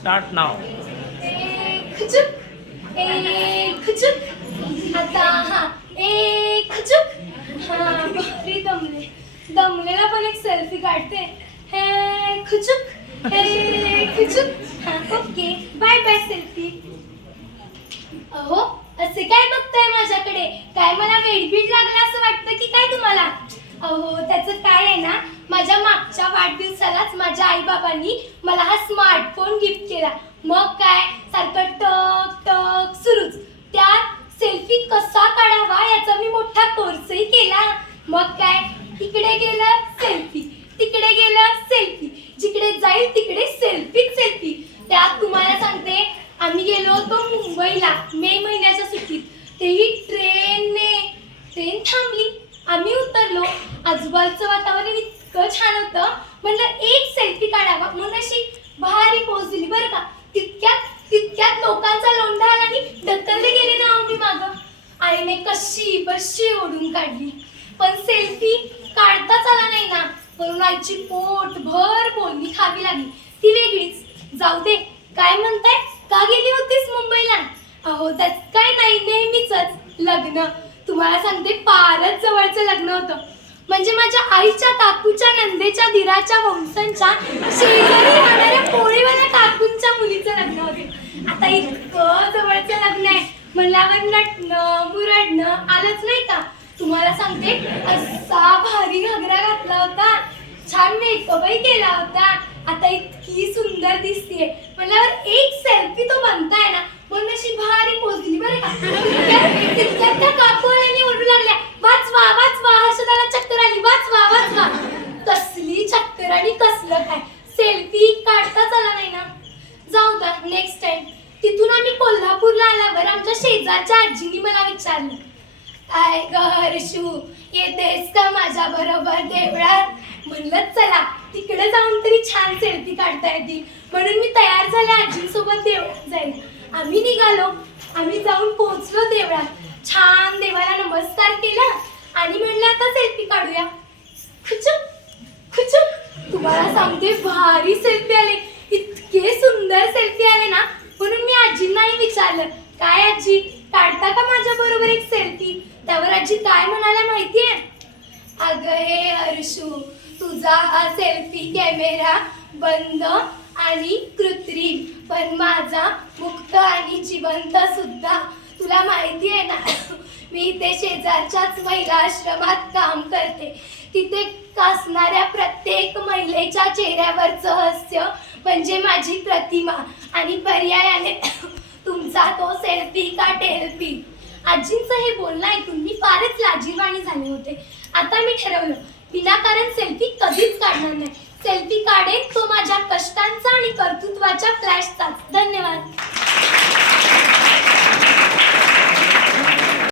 Start now. खुचुक खुचुक आता हा खुचुक हा भारी दमलेला पण एक सेल्फी काढते हे खुचुक खुचुक हा ओके बाय बाय सेल्फी. अहो असे काय बघताय माझ्याकडे? काय मला वेडबीड लागला असं वाटतं की काय तुम्हाला? अहो त्याचं काय आहे ना, माझ्या मागच्या वाढदिवसालाच माझ्या आई बाबांनी मला हा स्मार्टफोन गिफ्ट केला. मग काय सारखं टक टक सुरूच. त्यात सेल्फी कसा काढावा याचा मी मोठा कोर्सही केला. मग काय इकडे गेलं सेल्फी, तिकडे गेलं सेल्फी, जिकडे जाईल तिकडे सेल्फी सेल्फी. त्यात तुम्हाला सांगते आम्ही गेलो होतो मुंबईला मे महिन्याच्या सुट्टीत. तेही ट्रेनने. ट्रेन थांबली, आम्ही उतरलो. आजूबाजूचं वातावरण इतकं छान होतं, म्हणलं एक सेल्फी काढावा म्हणून अशी भारी पोज दिली बरं का. तितक्यात लोकांचा लोंढा आला आणि ढकलले गेले ना आम्ही मागं. आईने कशी बशी ओढून काढली, पण सेल्फी काढताच आला नाही ना, म्हणून आईची पोटभर बोलणी खावी लागली. ती वेगळीच. जाऊ दे, काय म्हणताय, का गेली होतीस मुंबईला? अहो त्यात काय नाही, नेहमीच लग्न. तुम्हाला सांगते फारच जवळचं लग्न होतं. म्हणजे माझ्या आईच्या काकूच्या नंदेच्या दिराच्या वंशांच्या शेजारी राहणाऱ्या पोळीवाल्या काकूंच्या मुलीचं लग्न होते. आता इतकं जवळचं लग्न आहे म्हणल्यावर नटणं मुरडणं आलंच नाही का. तुम्हाला सांगते असा भारी घागरा घातला होता, छान मेकअपही केला होता. आता इतकी सुंदर दिसतेय म्हणल्यावर एक सेल्फी तो बनताय ना, म्हणून अशी भारी पोज दिली बरं का. तितक्यात त्या काकूवाल्यांनी ओरडू लागल्या, वाचवा वाचवा, हर्षदाला चक्कर आली, वाचवा वाचवा. कसली चक्कर आणि कसलं काय, सेल्फी काढताच आला नाही ना. जाऊ द्या, नेक्स्ट टाइम. तिथून आम्ही कोल्हापूरला आल्यावर आमच्या शेजारच्या आजीनी मला विचारलं, काय ग हर्षू, येतेस का माझ्या बरोबर देवळात? म्हणलं चला तिकडे जाऊन तरी छान सेल्फी काढता येतील. म्हणून मी तयार झाले आजींसोबत देवळात जायला. आम्ही निघालो. आम्ही जाऊन पोहोचलो देवळात. छान देवाला नमस्कार केला आणि म्हणलं आता सेल्फी काढूया. खुचुक खुचुक. तुम्हाला सांगते भारी सेल्फी आले, इतके सुंदर सेल्फी आले ना, म्हणून मी आजींनाही विचारलं, काय आजी काढता का माझ्या बरोबर एक सेल्फी? त्यावर आजी काय म्हणाल्या माहितीये? अगं हे हर्षू, तुझा हा सेल्फी कॅमेरा बंद आणि कृत्रिम, पण माझा मुक्त आणि जिवंत सुद्धा. तुला माहिती आहे ना, मी इथे शेजारच्याच महिला आश्रमात काम करते. तिथे असणाऱ्या प्रत्येक महिलेच्या चेहऱ्यावरचं हास्य म्हणजे माझी प्रतिमा, आणि पर्यायाने तुमचा तो सेल्फी का टेल्फी. आजींचं हे बोलणं ऐकून मी फारच लाजिरवाणी झाले होते. आता मी ठरवलं, विनाकारण सेल्फी कधीच काढणार नाही. सेल्फी काढेन तो माझ्या कष्टांचा आणि कर्तृत्वाच्या फ्लॅशचाच. धन्यवाद.